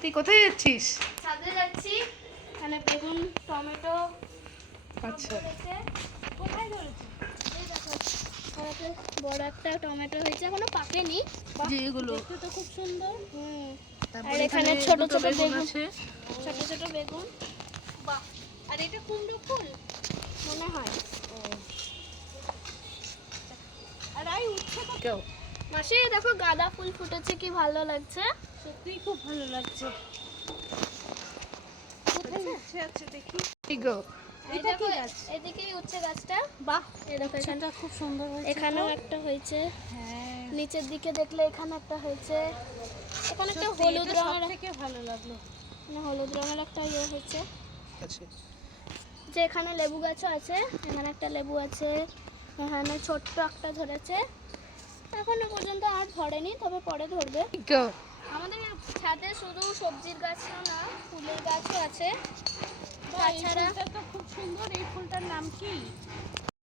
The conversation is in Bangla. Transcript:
তুই কোথায় যাচ্ছিস? ছাদে যাচ্ছি। এখানে বেগুন, টমেটো আচ্ছা, ধরেছে। কোথায় ধরেছে? এই দেখো, এখানে বড় একটা টমেটো হয়েছে, এখনো পাকেনি। যে এগুলো দেখতে তো খুব সুন্দর। আর তারপরে এখানে ছোট দুটো ছোট বেগুন আছে। ছোট ছোট বেগুন। বাহ! আর এটা কুমড়ো ফুল মনে হয়। আর এই উচ্ছে কেউ মাসি দেখো গাঁদা ফুল ফুটেছে, কি ভালো লাগছে। সত্যিই খুব ভালো লাগছে। কোথায় উচ্ছে আছে দেখি। এই গো, এটা কি দেখো, গাছ? এদিকেই উচ্ছে গাছটা। বাহ, এই দেখো এখানে উচ্ছেটা খুব সুন্দর হয়েছে। এখানেও তো। একটা হয়েছে। হ্যাঁ, নিচের দিকে দেখলে এখানে একটা হয়েছে। এখানে একটা সত্যি হলুদ এটা রঙের সবথেকে ভালো লাগলো। হলুদ রঙের একটা ইয়ে হয়েছে। আছে যে এখানে লেবু গাছও আছে, এখানে একটা লেবু আছে, এখানে ছোট্ট একটা ধরেছে। এখনো পর্যন্ত আর ধরেনি, তবে পরে ধরবে। গো। আমাদের ছাদে শুধু সবজির গাছও না, ফুলের গাছও আছে। বাহ, এই তাছাড়া ফুলটা তো খুব সুন্দর। এই ফুলটার নাম কি?